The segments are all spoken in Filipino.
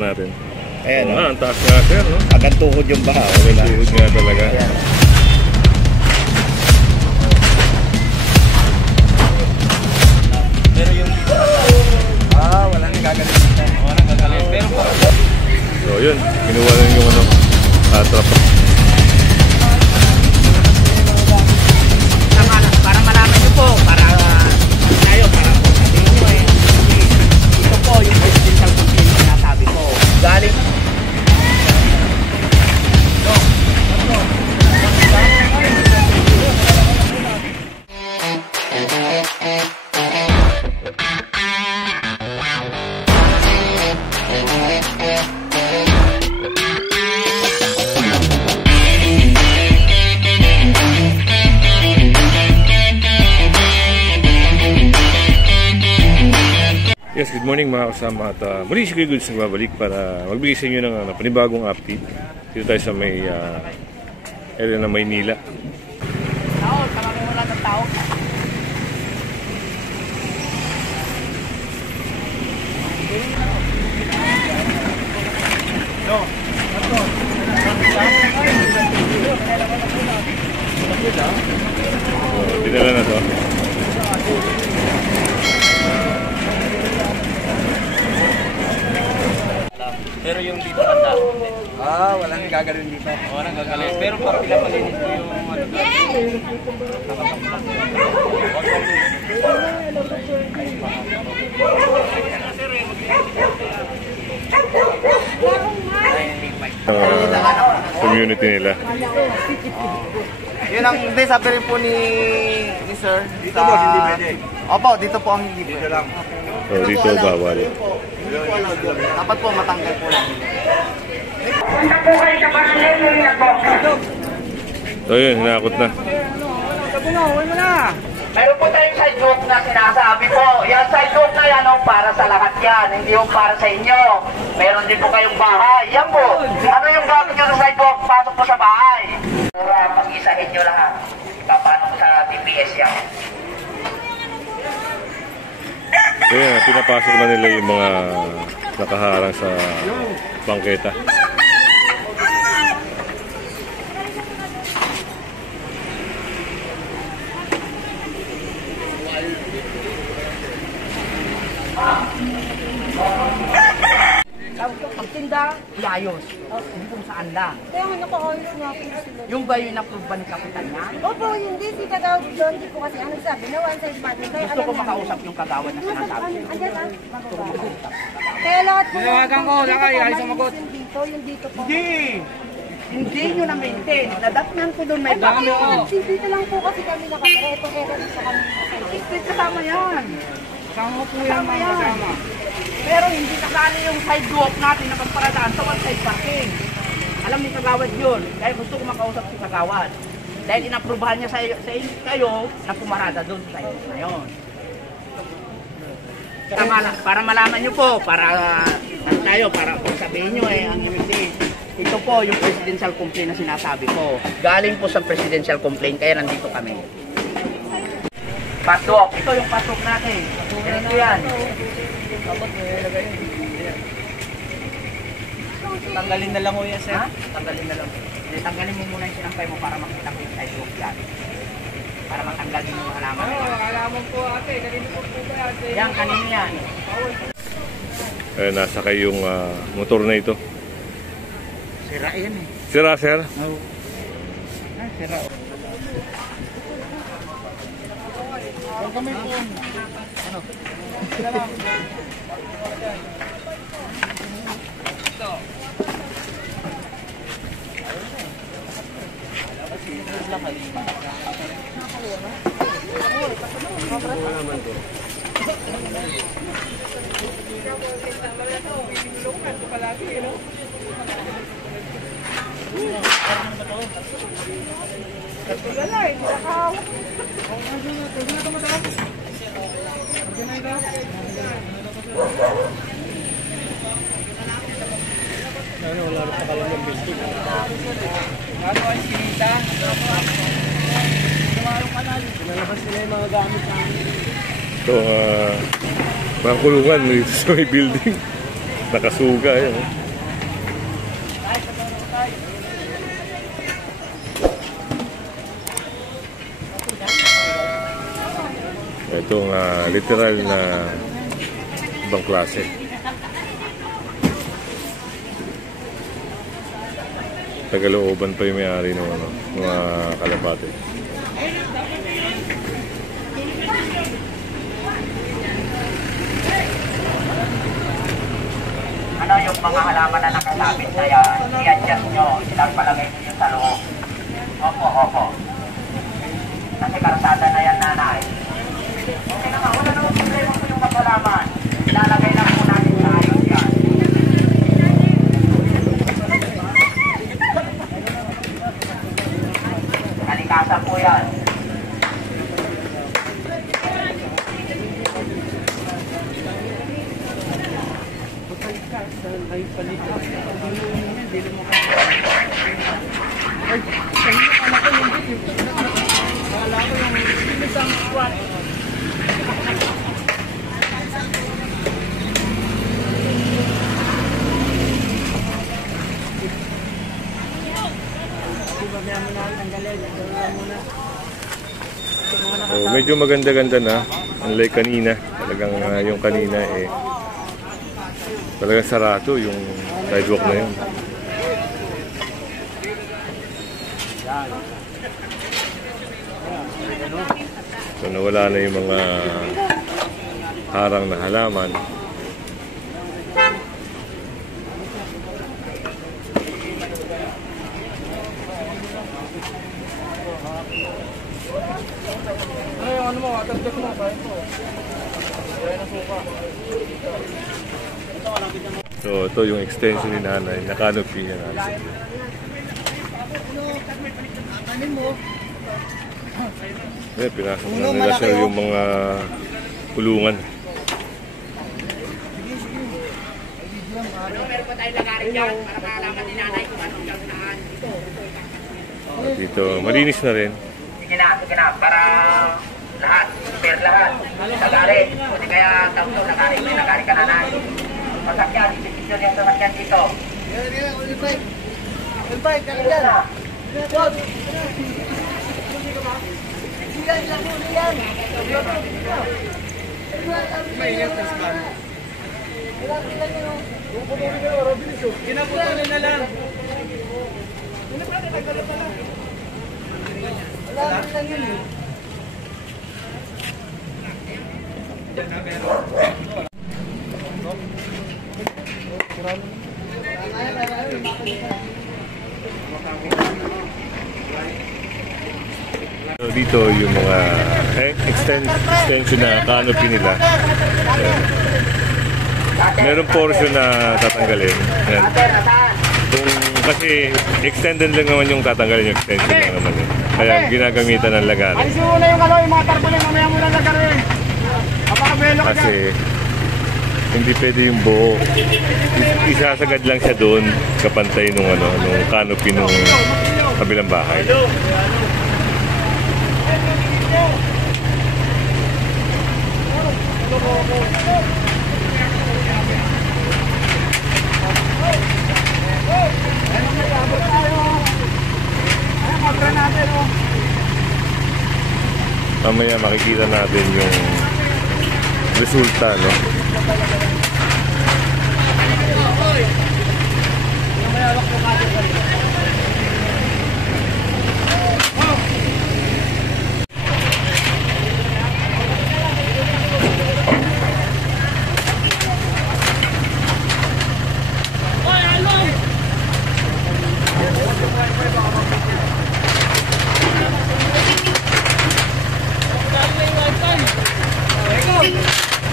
natin. Ayan, ang taas nga sir, no? Agad tuhod yung baha. Agad tuhod nga talaga. Ayan. Pero yung walang gagalitan. Walang gagalitan. Pero so yun, kinuha lang yung trap. Para malaman nyo po, para tayo, para po sabihin nyo ito po yung presidential complaint na nasabi ko. Galing Yes, good morning mga kasama at muli si Kuya Goods nagbabalik para magbigay sa inyo ng panibagong update dito tayo sa may area ng Maynila. tao, tawagin mo lang ng tao. Dinala na to. Pero yung dito banda. Walang gagawin dito. Walang gagawin. Pero pag pinapalinis ko yung Community nila. Yun ang hindi sabi rin po ni sir. Dito po hindi pwede. Opo, dito po ang hindi pwede lang. So dito bawal. Dapat po matanggal po lang. So yun, hinakot na. Meron po tayong sidewalk na sinasabi po. Yan sidewalk na yan para sa lahat yan. Hindi yung para sa inyo. Meron din po kayong bahay. Yan po. Ano yung gamit nyo sa sidewalk? Pasok po sa bahay. Para pag-isahin nyo lahat. Paano sa TPS yan? So yun, pinapasok na nila yung mga nakaharang sa bangketa. Pagtinda, iayos. Hindi kung saan lang. Kaya nga naka-ayos nga po sila. Yung ba yung na-approve ba ni kapitan niya? Opo, hindi. Si Kagawad doon. Hindi ko kasi ang nagsabi na one side partner. Gusto ko makausap yung kagawad na sinasabi. Andyan ah. Mababa. Kaya lahat po. Tinawagan ko, lakay, ay sumagot. Yung dito, yung dito po. Hindi nyo na-maintain. Nadatnan ko doon may Bakit bago. dito lang po kasi kami nakareto. Kaya sa kami. Split kasama yan. Kasama po yan mga kasama. Pero hindi kasali yung sidewalk natin na pagparadaan sa one side parking. Alam ni kagawad yun. Kaya gusto ko makausap si kagawad. Dahil inaprubahan niya sa kayo na pumarada doon sa sidewalk na yun. Para malaman nyo po, para sabihin nyo ang hindi. Ito po yung presidential complaint na sinasabi ko. Galing po sa presidential complaint, kaya nandito kami. Pasok. Ito yung pasok natin. Ito yan. Tanggalin na lang mo yan, sir. Ha? Tanggalin na lang. Tanggalin mo muna yung sinampay mo para makita ko yung sidewalk yan. Para matanggal din yung halaman. Halaman po ate. Kanino po ba ate? Yan, kanino yan. Nasakay yung motor na ito. Sira yan eh. Sira, sir? Oo. Sira. Huwag kami po. Ano? Sira lang. Ito. Ano, wala rin pakalam ng building. Ano ang sinita? Pinalabas nila yung mga gamit namin. Ito, mga kulungan dito sa may building. Nakasuga yun. Itong literal na ibang klase. Tagalooban pa yung may-ari ng mga kalapate. Ano yung mga halaman na nakasabit na yan, i-adjust nyo, palagay nyo sa loob. Opo, opo. Kasi karsada na yan, nanay. Okay naman, wala naman problema po yung maghalaman. Ilalagay lang po natin sa ayos yan. Kalikasan po yan. So, medyo maganda-ganda na. Unlike kanina. Talagang yung kanina talagang sarado yung sidewalk na yun. So nawala na yung mga harang na halaman. So ito yung extension ni nanay, na-canopy niya natin. Pinasok na nila siya yung mga kulungan. Meron pa tayong lagarin dyan para makalaman ni nanay kung anong gagawin. Dito, malinis na rin. Sige na, para lahat, fair lahat. Lagarin, hindi kaya tatlo lagarin ka na na. Masakyan, isipin yung sasakyan dito. Ulpay, kalilan. Kinabutan na lang. So dito yung mga extension na canopy nila. Meron portion na tatanggalin. Yan. Kasi extended lang naman yung tatanggalin, yung extension lang naman yun. Kaya ginagamitan ng lagarin. Alisin mo na yung mga tarpaulin, mamaya mo lang lagarin. Kasi hindi pwede yung buo. Isasagad lang siya doon kapantay nung canopy nung kabilang bahay. Mamaya makikita natin yung resulta, no?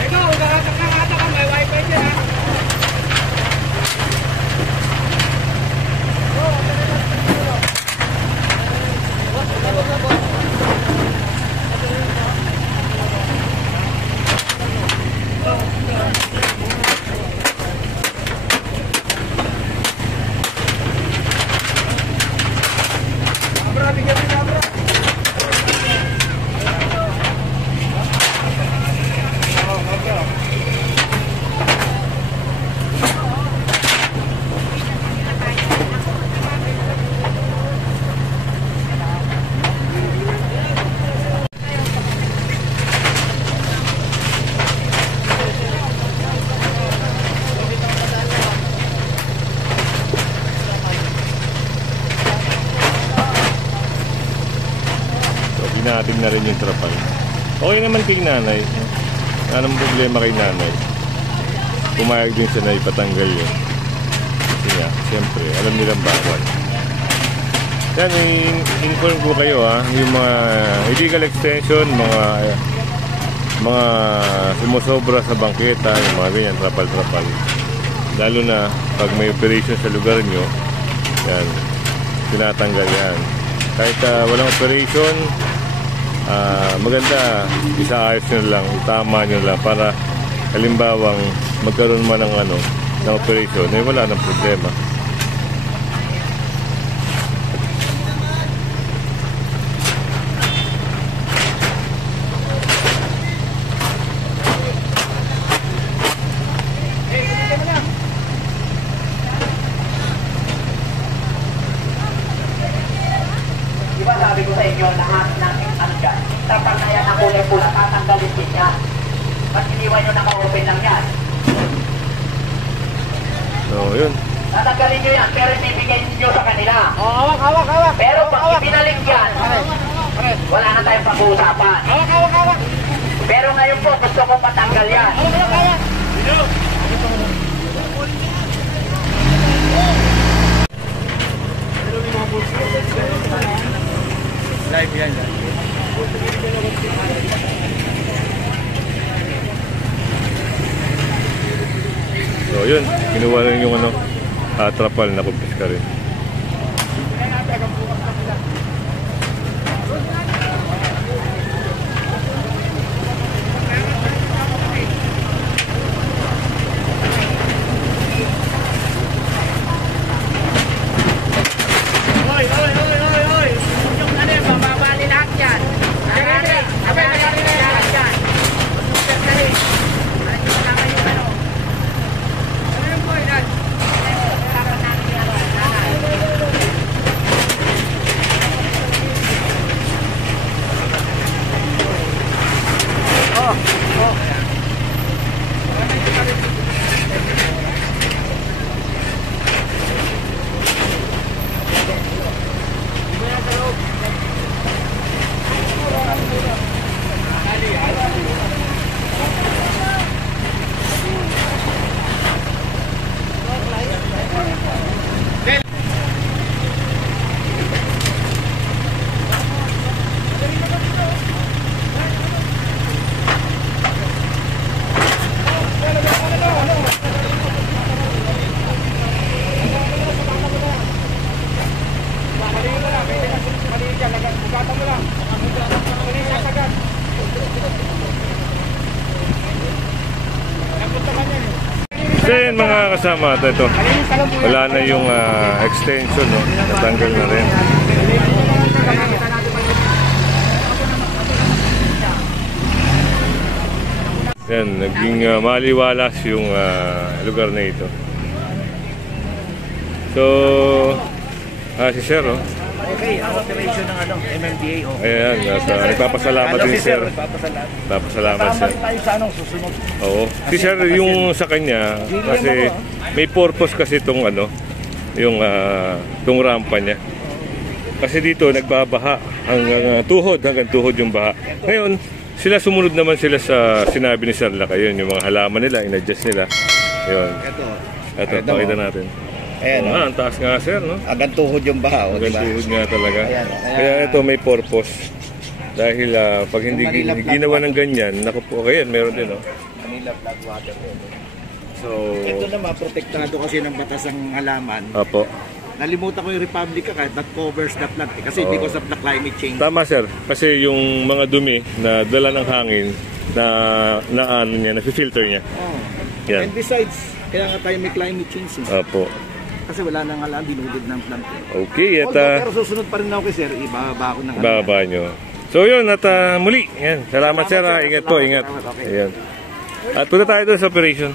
Ikaw, kakakata ka, may natin na rin yung trapal. Okay naman kay nanay. Anong problema kay nanay? Pumayag din siya na ipatanggal yun. Kasi nga, siyempre, alam nilang bawal. Yan, i-inform ko kayo ha, yung mga illegal extension, mga sumusobra sa bangketa, yung mga ganyan, trapal-trapal. Lalo na pag may operation sa lugar nyo, yan, tinatanggal yan. Kahit walang operation, maganda, isaayos nyo lang, itama nyo lang para halimbawang magkaroon man ng ng operation, eh wala nang problema. Diba sabi ko sa inyo, lahat ng dyan, tapang na yan ang kulay pula, tatanggalin din yan. Ba't iniwan nyo naka-open lang yan? So, yun. Tatanggalin nyo yan, pero ibibigay nyo sa kanila. Hawak. Pero pag ibinalik yan, wala na tayong pag-uusapan. Hawak. Pero ngayon po, gusto ko patanggal yan. Live yan. So, yun. Kinuha rin yung trapal na kumpiska rin. So yun mga kasama, ito wala na yung extension, no? Natanggal na rin. Yan, naging maliwalas yung lugar na ito. So si Sir, oh. Okay, ang operation ng MMDA. Ayan, nagpapasalamat din si Sir. Nagpapasalamat Sir. Tayo sa susunod. Oo. Si Sir yung sa kanya kasi may purpose kasi itong yung itong rampa niya. Kasi dito nagbabaha hanggang tuhod yung baha. Ngayon, sumunod naman sila sa sinabi ni Sir Laka, yun, yung mga halaman nila, in-adjust nila. Yun. Ito, pakita natin. Ayan, ang taas nga Sir, no? agad tuhod yung baha. Agad tuhod nga talaga. Ayan, Kaya ito may purpose. Dahil pag hindi ginawa ng ganyan, naku po, okay yan, meron din, no? Manila flood water. So, Ito na maprotektado kasi ng batas ng halaman. Apo. Nalimutan ko yung Republica kahit that covers the flood. Kasi because of the climate change. Tama Sir, kasi yung mga dumi na dala ng hangin na na-filter niya. Yan. And besides, kaya nga tayo may climate change. Apo. Kasi wala nang alam, dinudod ng plant. Okay, at Pero susunod pa rin ako kay Sir, ibaba ko ng bababa nyo. So yun, at muli, yan. Salamat Sir, ingat po, ingat. Okay. Ayan. At punta tayo doon sa operation.